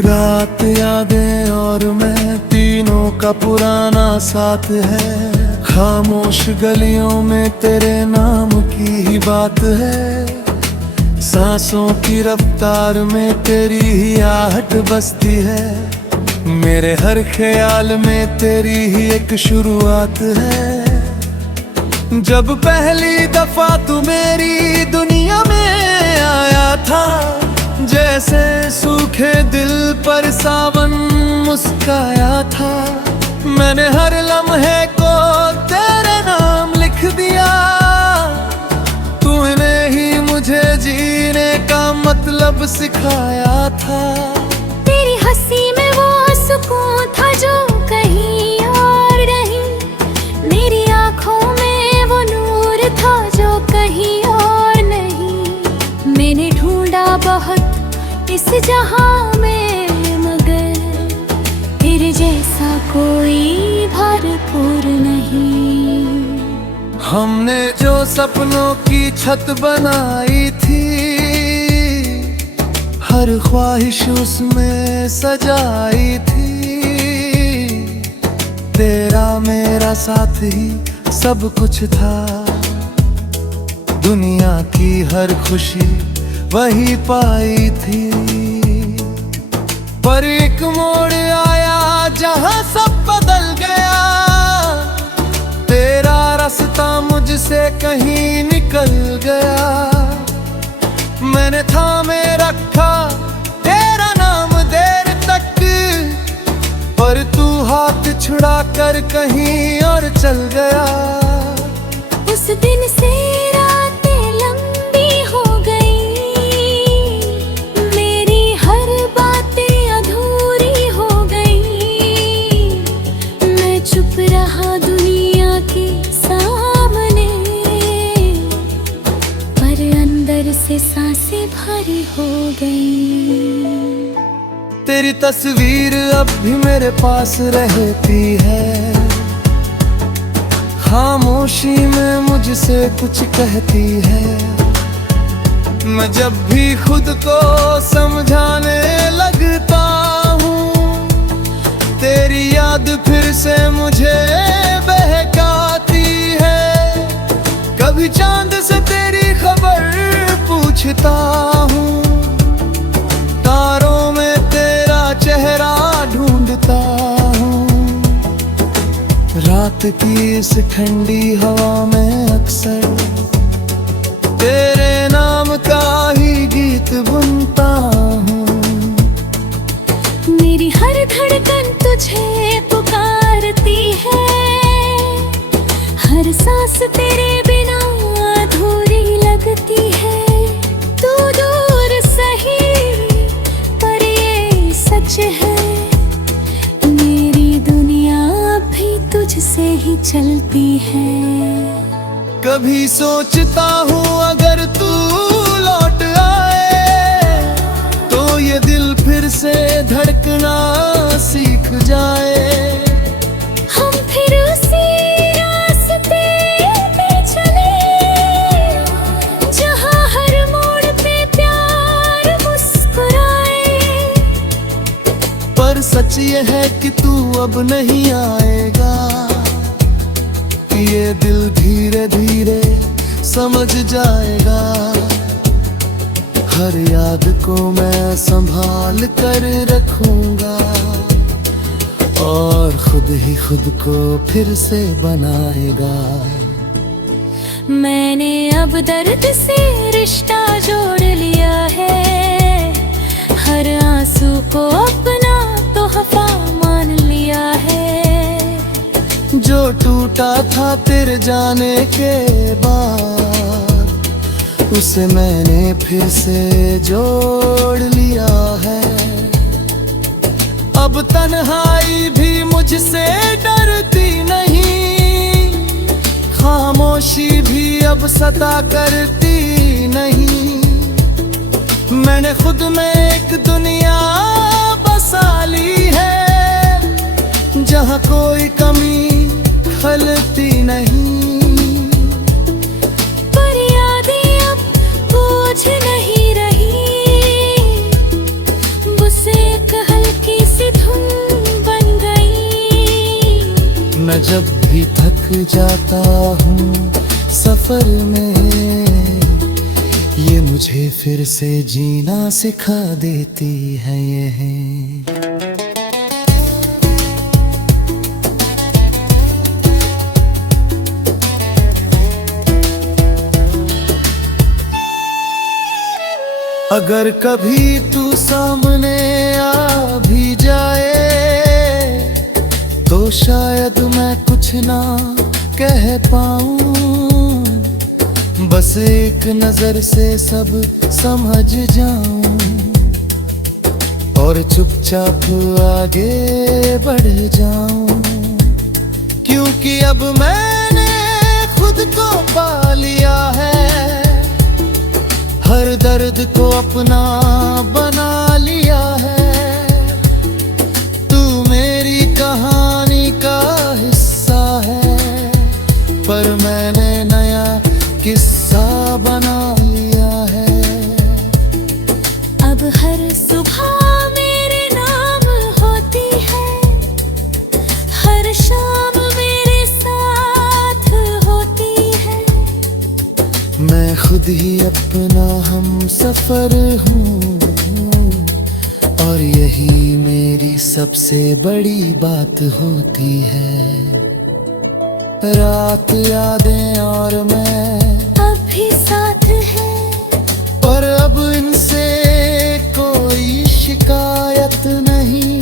रात यादें और मैं तीनों का पुराना साथ है। खामोश गलियों में तेरे नाम की ही बात है। सांसों की रफ्तार में तेरी ही आहट बसती है। मेरे हर ख्याल में तेरी ही एक शुरुआत है। जब पहली दफा तू मेरी दुनिया में आया था, जैसे सूखे दिल पर सावन मुस्काया था। मैंने हर लम्हे को तेरे नाम लिख दिया। तूने ही मुझे जीने का मतलब सिखाया था। तेरी हंसी में वो सुकून था जो कहीं और नहीं। मेरी आंखों में वो नूर था जो कहीं और नहीं। मैंने ढूंढा बहुत इस जहां में, मगर तेरे जैसा कोई भरपूर नहीं। हमने जो सपनों की छत बनाई थी, हर ख्वाहिश उसमें सजाई थी। तेरा मेरा साथ ही सब कुछ था। दुनिया की हर खुशी वही पाई थी। पर एक मोड़ आया जहां सब बदल गया। तेरा रास्ता मुझसे कहीं निकल गया। मैंने थामे रखा तेरा नाम देर तक, पर तू हाथ छुड़ा कर कहीं और चल गया। उस दिन से रातें लंबी हो गई। मेरी हर बातें अधूरी हो गई। मैं चुप रहा दुनिया के सामने, पर अंदर से सांसें भारी हो गई। तेरी तस्वीर अब भी मेरे पास रहती है। खामोशी में मुझसे कुछ कहती है। मैं जब भी खुद को समझाने लगता हूँ, तेरी याद फिर से मुझे बहकाती है। कभी चांद से तेरी खबर पूछता हूँ, तारों में तेरा चेहरा ढूंढता हूँ। रात की इस ठंडी हवा में अक्सर तेरे नाम का ही गीत बुनता हूँ। मेरी हर धड़कन तुझे पुकारती है। हर सांस तेरे बिना अधूरी लगती है। तू दूर सही पर ये सच है। मेरी दुनिया भी तुझसे ही चलती है। कभी सोचता हूँ अगर तू लौट आए, तो ये दिल फिर से धड़कना सीख जाए। हम फिर उसी रास्ते पे चले, जहाँ हर मोड़ पे प्यार मुस्कुराए। पर सच ये है कि तू अब नहीं आएगा। ये दिल धीरे धीरे समझ जाएगा। हर याद को मैं संभाल कर रखूंगा, और खुद ही खुद को फिर से बनाएगा। मैंने अब दर्द से रिश्ता जोड़ लिया है। हर आंसू को अपना तोहफा मान लिया है। जो टूटा था तेरे जाने के बाद, उसे मैंने फिर से जोड़ लिया है। अब तन्हाई भी मुझसे डरती नहीं। खामोशी भी अब सता करती नहीं। मैंने खुद में एक दुनिया बसा ली है, जहाँ कोई कमी खलती नहीं। पर यादें अब बोझ नहीं रही, बस एक जब भी थक जाता हूँ सफर में, ये मुझे फिर से जीना सिखा देती है ये। अगर कभी तू सामने आ भी जाए तो शायद मैं कुछ ना कह पाऊं, बस एक नजर से सब समझ जाऊं और चुपचाप आगे बढ़ जाऊं, क्योंकि अब मैंने खुद को पा लिया है, हर दर्द को अपना बना लिया है। तू मेरी कहानी का हिस्सा है, पर मैंने नया किस्सा बना लिया है। अब हर सुबह मेरे नाम होती है, हर शाम मेरे साथ होती है। मैं खुद ही अपना हम सफर हूँ, और यही मेरी सबसे बड़ी बात होती है। रात यादें और मैं अब भी साथ है, पर अब इनसे कोई शिकायत नहीं।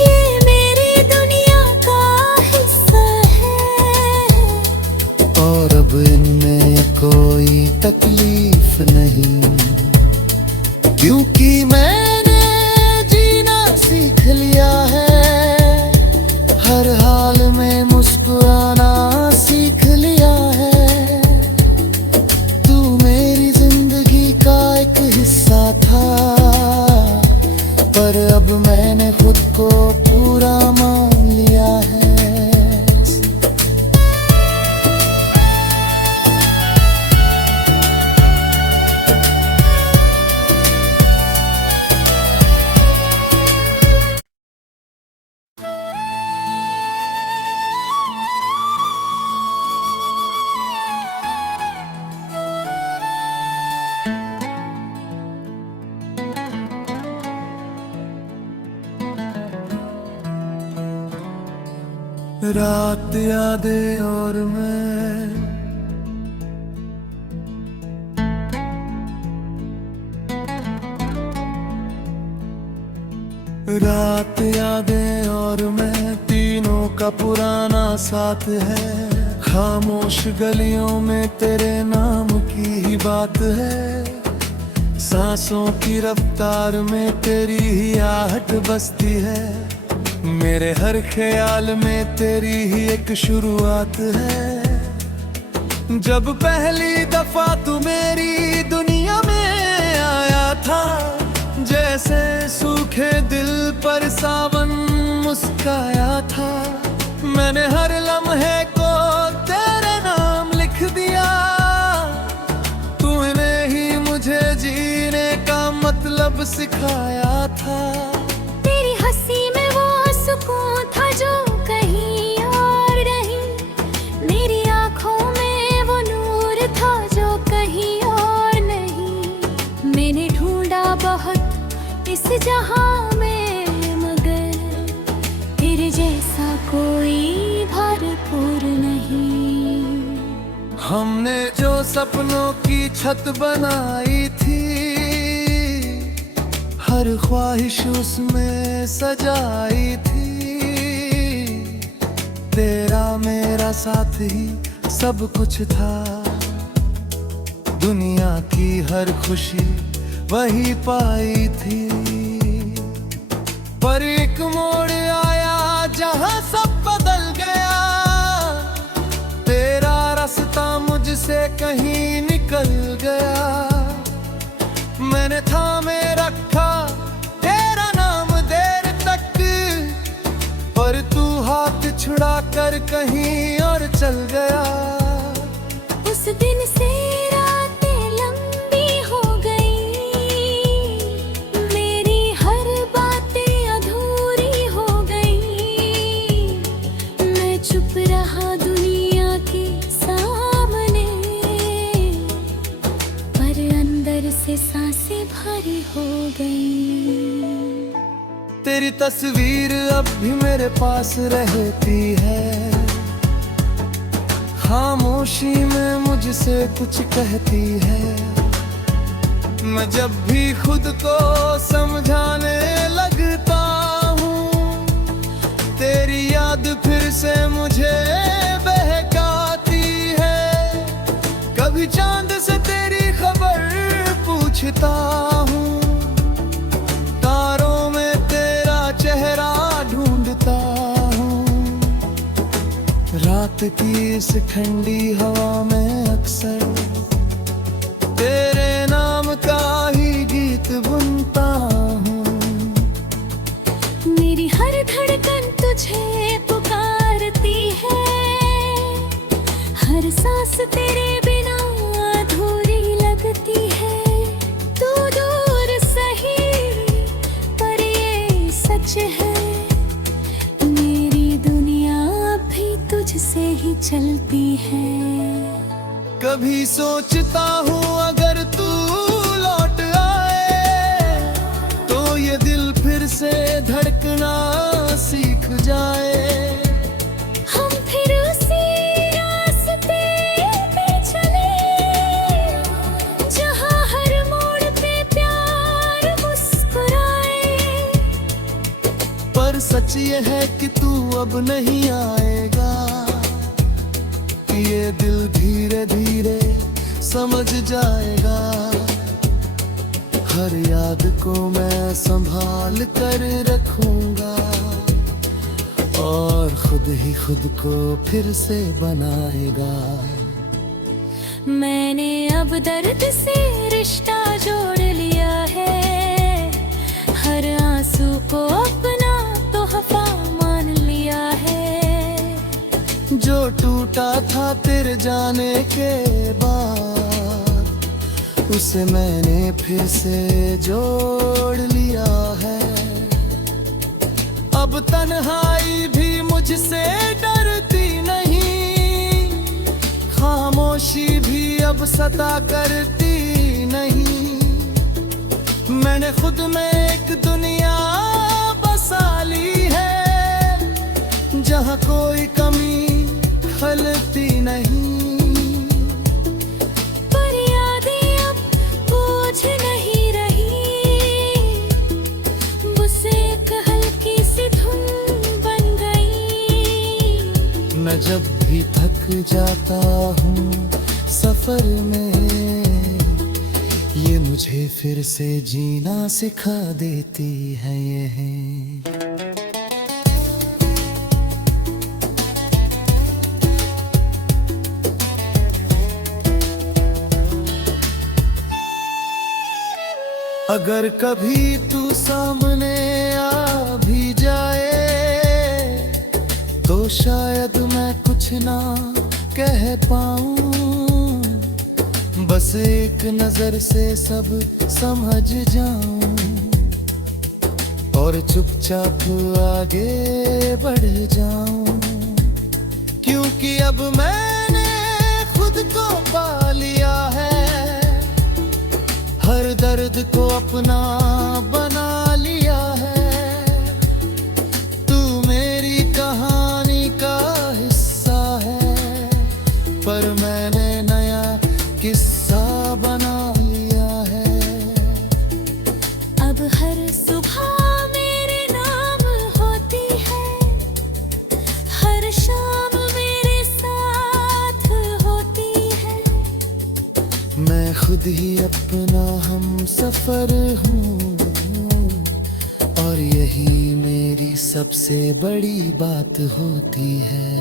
ये मेरी दुनिया का हिस्सा है, और अब इनमें कोई तकलीफ नहीं, क्योंकि मैंने जीना सीख लिया है, हर हाल में मुस्कुराना सीख लिया है। तू मेरी जिंदगी का एक हिस्सा था, पर अब मैंने खुद को पूरा मान लिया है। रात यादें और मैं रात यादें और मैं तीनों का पुराना साथ है। खामोश गलियों में तेरे नाम की ही बात है, सांसों की रफ्तार में तेरी ही आहट बसती है। मेरे हर ख्याल में तेरी ही एक शुरुआत है। जब पहली दफा तू मेरी दुनिया में आया था, जैसे सूखे दिल पर सावन मुस्काया था। मैंने हर लम्हे को तेरे नाम लिख दिया, तूने ही मुझे जीने का मतलब सिखाया था। तेरी हंसी में वो सुकून था जो कहीं और नहीं, मेरी आंखों में वो नूर था जो कहीं और नहीं। मैंने ढूंढा बहुत इस जहां में, मगर तेरे जैसा कोई भरपूर नहीं। हमने जो सपनों की छत बनाई थी, हर ख्वाहिश उसमें सजाई थी। तेरा मेरा साथ ही सब कुछ था, दुनिया की हर खुशी वही पाई थी। पर एक मोड़ आया जहां सब बदल गया, तेरा रास्ता मुझसे कहीं निकल गया। मैंने थामे रखा तेरा नाम देर तक, पर तू हाथ छुड़ा कर कहीं और चल गया। उस दिन से रातें लंबी हो गई, मेरी हर बातें अधूरी हो गई। मैं चुप से सांसें भारी हो गई। तेरी तस्वीर अब भी मेरे पास रहती है, खामोशी में मुझसे कुछ कहती है। मैं जब भी खुद को समझाने लगता हूँ, तेरी याद फिर से मुझे बहकाती है। कभी चांद से तेरी खबर पूछता हूँ, तारों में तेरा चेहरा ढूंढता हूँ। रात की इस ठंडी हवा में अक्सर तेरे नाम का ही गीत बुनता हूँ। मेरी हर धड़कन तुझे पुकारती है, हर सांस तेरे बिना अधूरी लगती है। तू दूर सही पर ये सच है, मेरी दुनिया भी तुझसे ही चलती है। कभी सोचता हूँ अगर तू लौट आए, तो ये दिल फिर से धड़कना सीख जाए। हम फिर उसी रास्ते पे चले, जहाँ हर मोड़ पे प्यार मुस्कुराए। पर सच ये है कि तू अब नहीं आएगा, ये दिल धीरे धीरे समझ जाएगा। हर याद को मैं संभाल कर रखूंगा, और खुद ही खुद को फिर से बनाएगा। मैंने अब दर्द से रिश्ता जोड़ लिया है, हर आंसू को अपना तोहफा मान लिया है। जो टूटा था तेरे जाने के बाद, उसे मैंने फिर से जोड़ लिया है। अब तन्हाई भी मुझसे डरती नहीं, खामोशी भी अब सता करती नहीं। मैंने खुद में एक दुनिया बसा ली है, जहाँ कोई कमी खलती नहीं। पर यादें अब बोझ नहीं रही, बस एक हल्की सी धुन बन गई। मैं जब भी थक जाता हूँ सफर में, ये मुझे फिर से जीना सिखा देती है ये। अगर कभी तू सामने आ भी जाए, तो शायद मैं कुछ ना कह पाऊं। बस एक नजर से सब समझ जाऊं, और चुपचाप आगे बढ़ जाऊं। क्योंकि अब मैंने खुद को पा लिया है, हर दर्द को अपना बना लिया है। तू मेरी कहानी का हिस्सा है, पर मैंने नया किस्सा बना लिया है। अब हर सुबह मेरे नाम होती है, हर शाम मेरे साथ होती है। मैं खुद ही अपना हम सफर हूँ, और यही मेरी सबसे बड़ी बात होती है।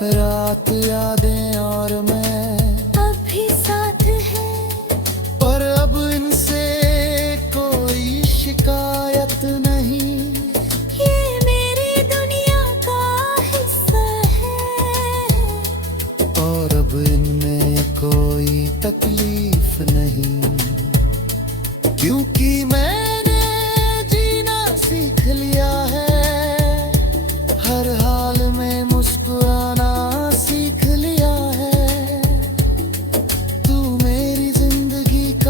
रात यादें और मैं अब भी साथ है, और अब इनसे कोई शिकायत नहीं। ये मेरी दुनिया का हिस्सा है, और अब इनमें कोई तकलीफ नहीं। क्योंकि मैंने जीना सीख लिया है, हर हाल में मुस्कुराना सीख लिया है। तू मेरी जिंदगी का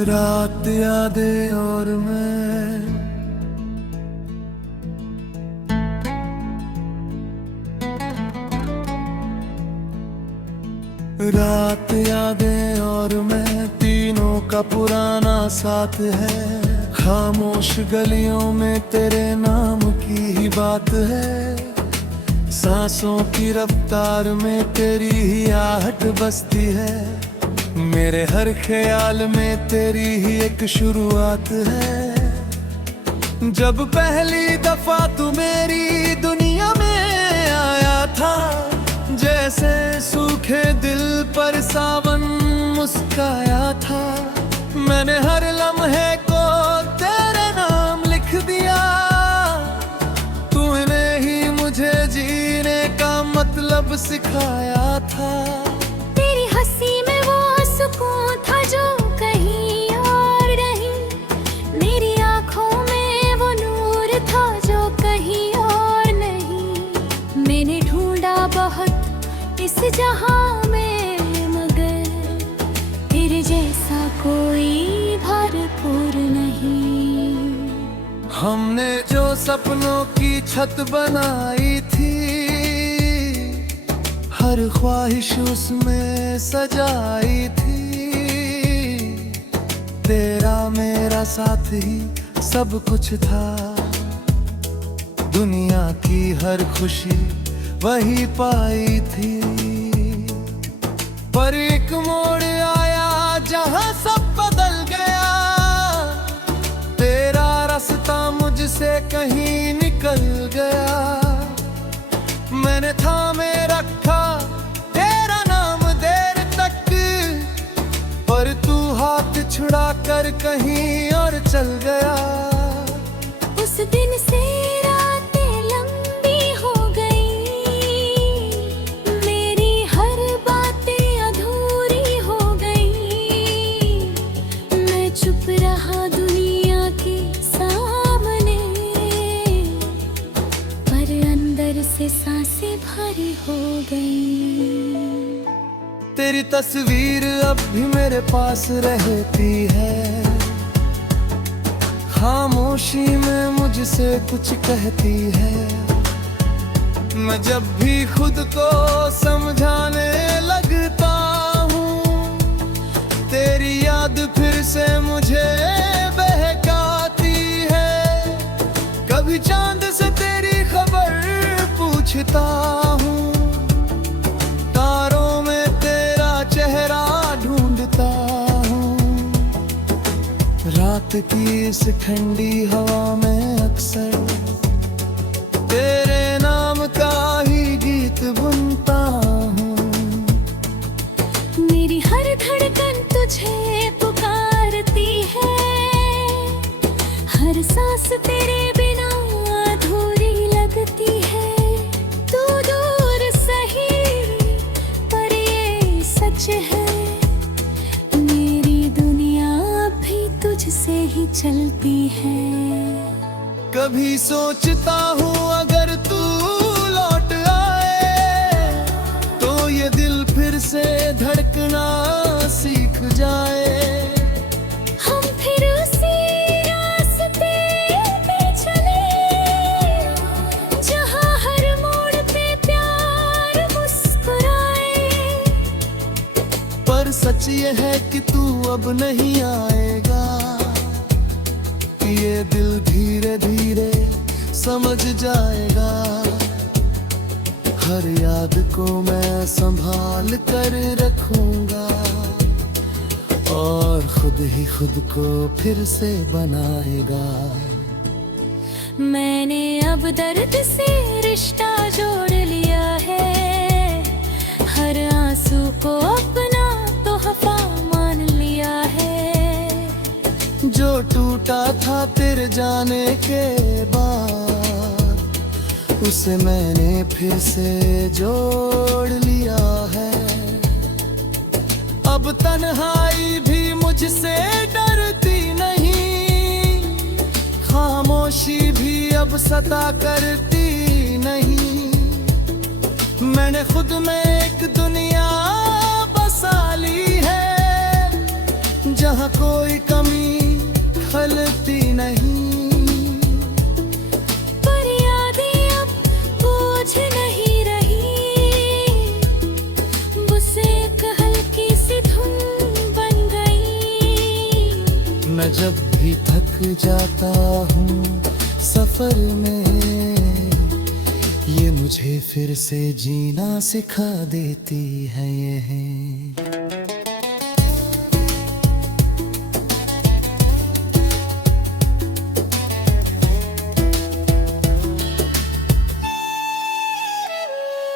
रात यादें और मैं, रात यादें और मैं, तीनों का पुराना साथ है। खामोश गलियों में तेरे नाम की ही बात है। सांसों की रफ्तार में तेरी ही आहट बसती है। मेरे हर ख्याल में तेरी ही एक शुरुआत है। जब पहली दफा तू मेरी दुनिया में आया था, जैसे सूखे दिल पर सावन मुस्काया था। मैंने हर लम्हे को तेरे नाम लिख दिया। तूने ही मुझे जीने का मतलब सिखाया था। तेरी हंसी में वो सुकून था जो कहीं और नहीं। मेरी आंखों में वो नूर था जो कहीं और नहीं। मैंने ढूंढा बहुत इस जहां में, मगर तेरे जैसा कोई भरपूर नहीं। हमने जो सपनों की छत बनाई थी, हर ख्वाहिश उसमें सजाई थी। तेरा मेरा साथ ही सब कुछ था। दुनिया की हर खुशी वही पाई थी। पर एक मोड़ आया जहां सब बदल गया। तेरा रास्ता मुझसे कहीं निकल गया। मैंने थामे रखा तेरा नाम देर तक, पर तू हाथ छुड़ा कर कहीं और चल गया। उस दिन से रातें लंबी हो गई। मेरी हर बातें अधूरी हो गई। मैं चुप रहा दुनिया के सामने, पर अंदर से सांसें भारी हो गई। तेरी तस्वीर अब भी मेरे पास रहती है। खामोशी में मुझसे कुछ कहती है। मैं जब भी खुद को समझाने लगता हूँ, तेरी याद फिर से मुझे बहकाती है। कभी चांद से तेरी खबर पूछता हूँ, तारों में तेरा चेहरा ढूंढता हूँ। रात की इस ठंडी हवा में अक्सर तेरे नाम का ही गीत बुनता हूँ। मेरी हर धड़कन तुझे पुकारती है। हर सांस तेरे बिना अधूरी लगती है। तू दूर सही पर ये सच है। मेरी दुनिया भी तुझसे ही चलती है। कभी सोचता हूँ अगर तू लौट आए, तो ये दिल फिर से धड़कना सीख जाए। हम फिर उसी रास्ते पे चले, जहाँ हर मोड़ पे प्यार मुस्कुराए। पर सच ये है कि तू अब नहीं आएगा। ये दिल धीरे धीरे समझ जाएगा। हर याद को मैं संभाल कर रखूंगा, और खुद ही खुद को फिर से बनाएगा। मैंने अब दर्द से रिश्ता जोड़ लिया है। हर आंसू को अपना तोहफा मान लिया है। जो टूटा था तेरे जाने के बाद, उसे मैंने फिर से जोड़ लिया है। अब तन्हाई भी मुझसे डरती नहीं। खामोशी भी अब सता करती नहीं। मैंने खुद में एक दुनिया बसा ली है। जहाँ कोई कमी खलती नहीं। पर यादें अब बोझ नहीं रही, बस एक हल्की सी धुन बन गई। मैं जब भी थक जाता हूँ सफर में, ये मुझे फिर से जीना सिखा देती है ये।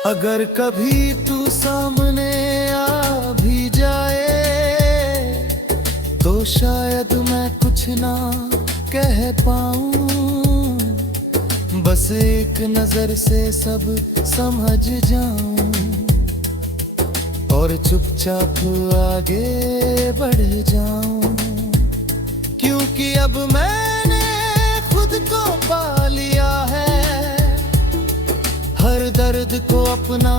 अगर कभी तू सामने आ भी जाए, तो शायद मैं कुछ ना कह पाऊं। बस एक नजर से सब समझ जाऊं और चुपचाप आगे बढ़ जाऊं। क्योंकि अब मैंने खुद को पा लिया है, हर दर्द को अपना